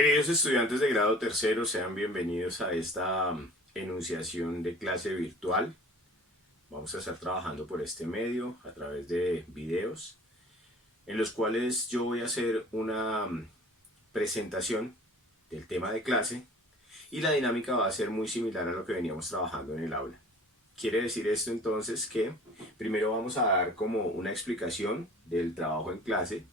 Queridos estudiantes de grado tercero, sean bienvenidos a esta enunciación de clase virtual. Vamos a estar trabajando por este medio a través de videos en los cuales yo voy a hacer una presentación del tema de clase y la dinámica va a ser muy similar a lo que veníamos trabajando en el aula. Quiere decir esto entonces que primero vamos a dar como una explicación del trabajo en clase,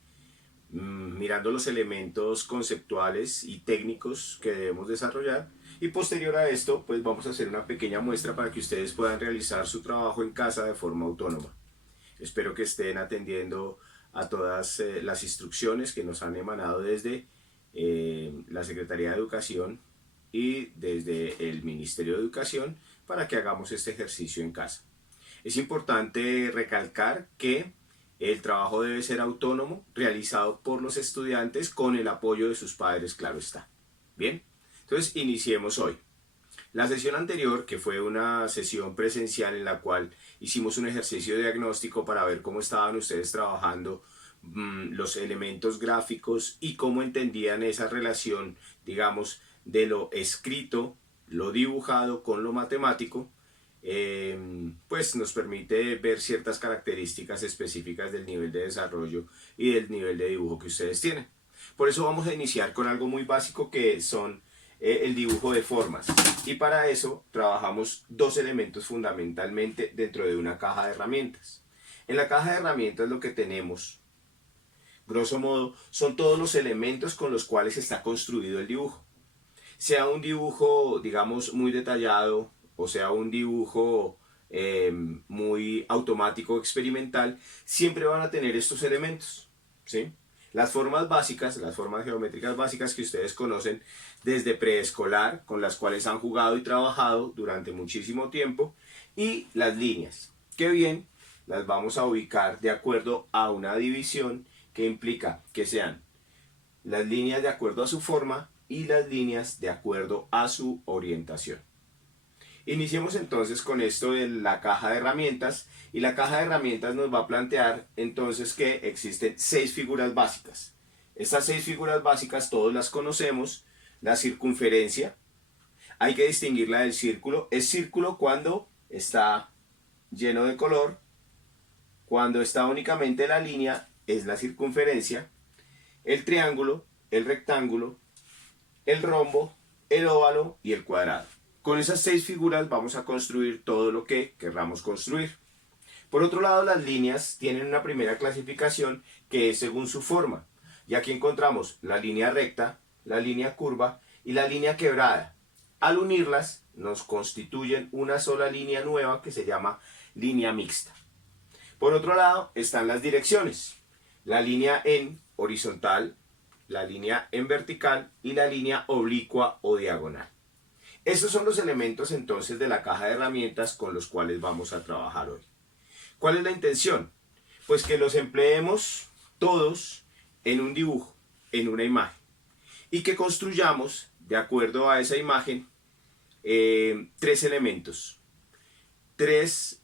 mirando los elementos conceptuales y técnicos que debemos desarrollar, y posterior a esto pues vamos a hacer una pequeña muestra para que ustedes puedan realizar su trabajo en casa de forma autónoma. Espero que estén atendiendo a todas las instrucciones que nos han emanado desde la Secretaría de Educación y desde el Ministerio de Educación para que hagamos este ejercicio en casa. Es importante recalcar que el trabajo debe ser autónomo, realizado por los estudiantes con el apoyo de sus padres, claro está. Bien, entonces iniciemos hoy. La sesión anterior, que fue una sesión presencial en la cual hicimos un ejercicio diagnóstico para ver cómo estaban ustedes trabajando los elementos gráficos y cómo entendían esa relación, digamos, de lo escrito, lo dibujado con lo matemático, pues nos permite ver ciertas características específicas del nivel de desarrollo y del nivel de dibujo que ustedes tienen. Por eso vamos a iniciar con algo muy básico que son el dibujo de formas, y para eso trabajamos dos elementos fundamentalmente dentro de una caja de herramientas. En la caja de herramientas lo que tenemos, grosso modo, son todos los elementos con los cuales está construido el dibujo. Sea un dibujo, digamos, muy detallado, o sea un dibujo muy automático, experimental, siempre van a tener estos elementos, ¿sí? Las formas básicas, las formas geométricas básicas que ustedes conocen desde preescolar, con las cuales han jugado y trabajado durante muchísimo tiempo, y las líneas, que bien las vamos a ubicar de acuerdo a una división que implica que sean las líneas de acuerdo a su forma y las líneas de acuerdo a su orientación. Iniciemos entonces con esto de la caja de herramientas, y la caja de herramientas nos va a plantear entonces que existen 6 figuras básicas. Estas 6 figuras básicas todos las conocemos. La circunferencia, hay que distinguirla del círculo. Es círculo cuando está lleno de color, cuando está únicamente la línea es la circunferencia. El triángulo, el rectángulo, el rombo, el óvalo y el cuadrado. Con esas 6 figuras vamos a construir todo lo que querramos construir. Por otro lado, las líneas tienen una primera clasificación que es según su forma. Y aquí encontramos la línea recta, la línea curva y la línea quebrada. Al unirlas nos constituyen una sola línea nueva que se llama línea mixta. Por otro lado están las direcciones. La línea en horizontal, la línea en vertical y la línea oblicua o diagonal. Estos son los elementos entonces de la caja de herramientas con los cuales vamos a trabajar hoy. ¿Cuál es la intención? Pues que los empleemos todos en un dibujo, en una imagen, y que construyamos de acuerdo a esa imagen 3 elementos, 3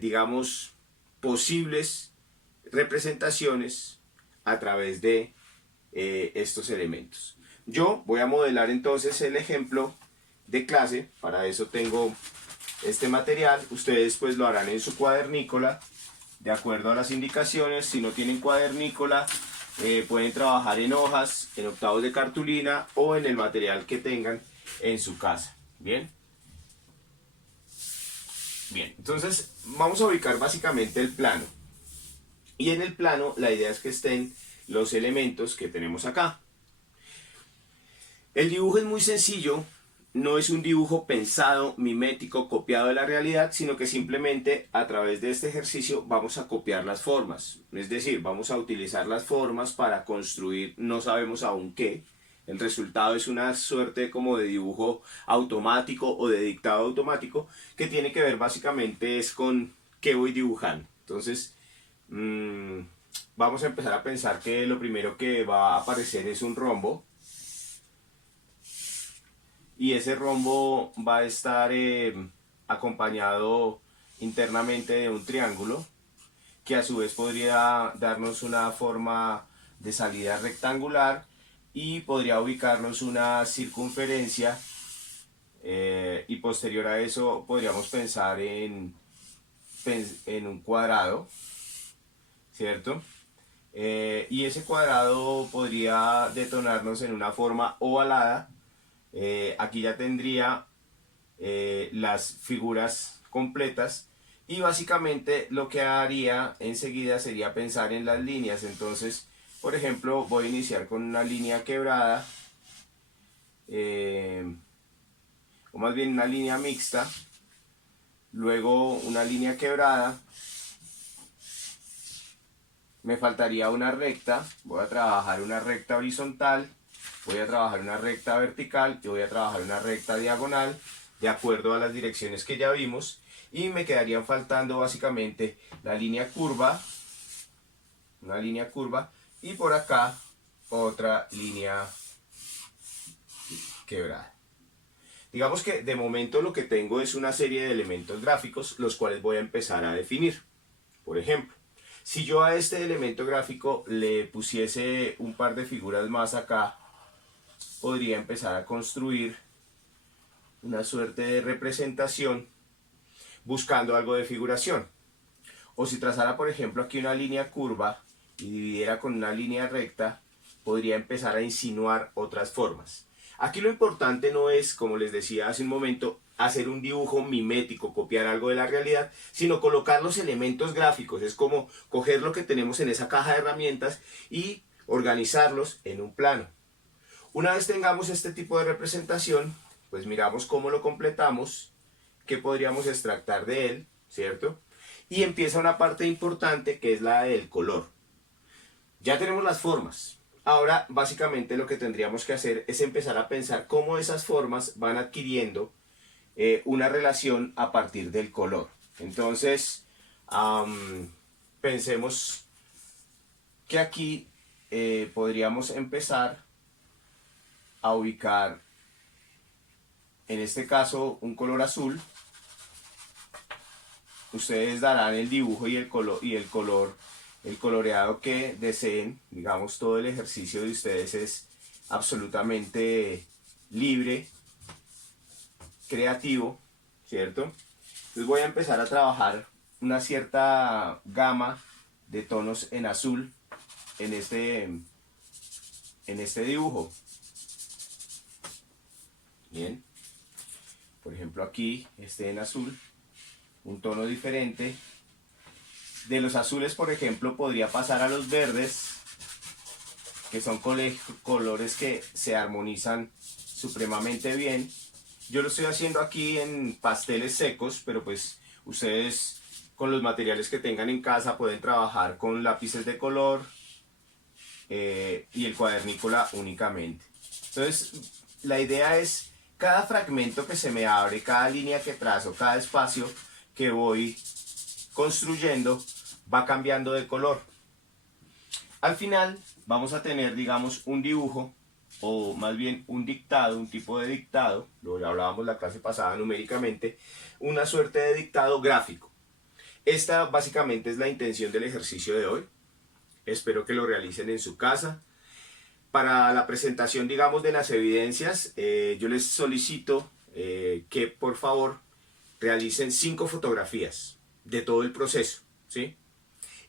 digamos posibles representaciones a través de estos elementos. Yo voy a modelar entonces el ejemplo de clase. Para eso tengo este material. Ustedes pues lo harán en su cuadernícola de acuerdo a las indicaciones. Si no tienen cuadernícola, pueden trabajar en hojas, en octavos de cartulina o en el material que tengan en su casa. Bien, bien, entonces vamos a ubicar básicamente el plano, y en el plano la idea es que estén los elementos que tenemos acá. El dibujo es muy sencillo, no es un dibujo pensado, mimético, copiado de la realidad, sino que simplemente a través de este ejercicio vamos a copiar las formas. Es decir, vamos a utilizar las formas para construir no sabemos aún qué. El resultado es una suerte como de dibujo automático o de dictado automático que tiene que ver básicamente es con qué voy dibujando. Entonces, vamos a empezar a pensar que lo primero que va a aparecer es un rombo, y ese rombo va a estar acompañado internamente de un triángulo que a su vez podría darnos una forma de salida rectangular y podría ubicarnos una circunferencia, y posterior a eso podríamos pensar en un cuadrado, ¿cierto? Y ese cuadrado podría detonarnos en una forma ovalada. Aquí ya tendría las figuras completas, y básicamente lo que haría enseguida sería pensar en las líneas. Entonces, por ejemplo, voy a iniciar con una línea quebrada, o más bien una línea mixta, luego una línea quebrada, me faltaría una recta, voy a trabajar una recta horizontal, voy a trabajar una recta vertical y voy a trabajar una recta diagonal de acuerdo a las direcciones que ya vimos, y me quedarían faltando básicamente la línea curva, una línea curva, y por acá otra línea quebrada. Digamos que de momento lo que tengo es una serie de elementos gráficos, los cuales voy a empezar a definir. Por ejemplo, si yo a este elemento gráfico le pusiese un par de figuras más acá, podría empezar a construir una suerte de representación buscando algo de figuración. O si trazara, por ejemplo, aquí una línea curva y dividiera con una línea recta, podría empezar a insinuar otras formas. Aquí lo importante no es, como les decía hace un momento, hacer un dibujo mimético, copiar algo de la realidad, sino colocar los elementos gráficos. Es como coger lo que tenemos en esa caja de herramientas y organizarlos en un plano. Una vez tengamos este tipo de representación, pues miramos cómo lo completamos, qué podríamos extractar de él, ¿cierto? Y empieza una parte importante, que es la del color. Ya tenemos las formas. Ahora, básicamente lo que tendríamos que hacer es empezar a pensar cómo esas formas van adquiriendo una relación a partir del color. Entonces, pensemos que aquí podríamos empezar a ubicar, en este caso, un color azul. Ustedes darán el dibujo y el coloreado que deseen. Digamos, todo el ejercicio de ustedes es absolutamente libre, creativo, ¿cierto? Entonces voy a empezar a trabajar una cierta gama de tonos en azul en este dibujo. Bien, por ejemplo aquí en azul, un tono diferente. De los azules, por ejemplo, podría pasar a los verdes, que son colores que se armonizan supremamente bien. Yo lo estoy haciendo aquí en pasteles secos, pero pues ustedes con los materiales que tengan en casa pueden trabajar con lápices de color y el cuadernícola únicamente. Entonces la idea es, cada fragmento que se me abre, cada línea que trazo, cada espacio que voy construyendo va cambiando de color. Al final vamos a tener, digamos, un dibujo, o más bien un dictado, un tipo de dictado, lo hablábamos la clase pasada numéricamente, una suerte de dictado gráfico. Esta básicamente es la intención del ejercicio de hoy. Espero que lo realicen en su casa. Para la presentación, digamos, de las evidencias, yo les solicito que por favor realicen 5 fotografías de todo el proceso, ¿sí?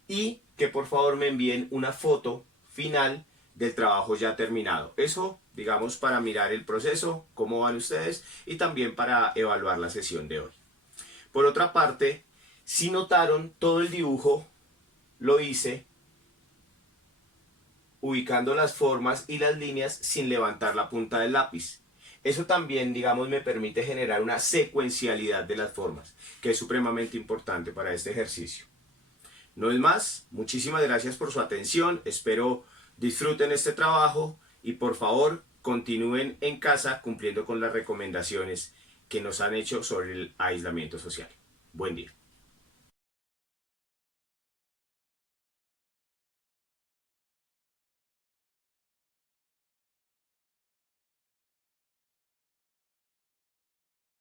Y que por favor me envíen una foto final del trabajo ya terminado. Eso, digamos, para mirar el proceso, cómo van ustedes, y también para evaluar la sesión de hoy. Por otra parte, si notaron, todo el dibujo lo hice ubicando las formas y las líneas sin levantar la punta del lápiz. Eso también, digamos, me permite generar una secuencialidad de las formas, que es supremamente importante para este ejercicio. No es más, muchísimas gracias por su atención, espero disfruten este trabajo y por favor continúen en casa cumpliendo con las recomendaciones que nos han hecho sobre el aislamiento social. Buen día.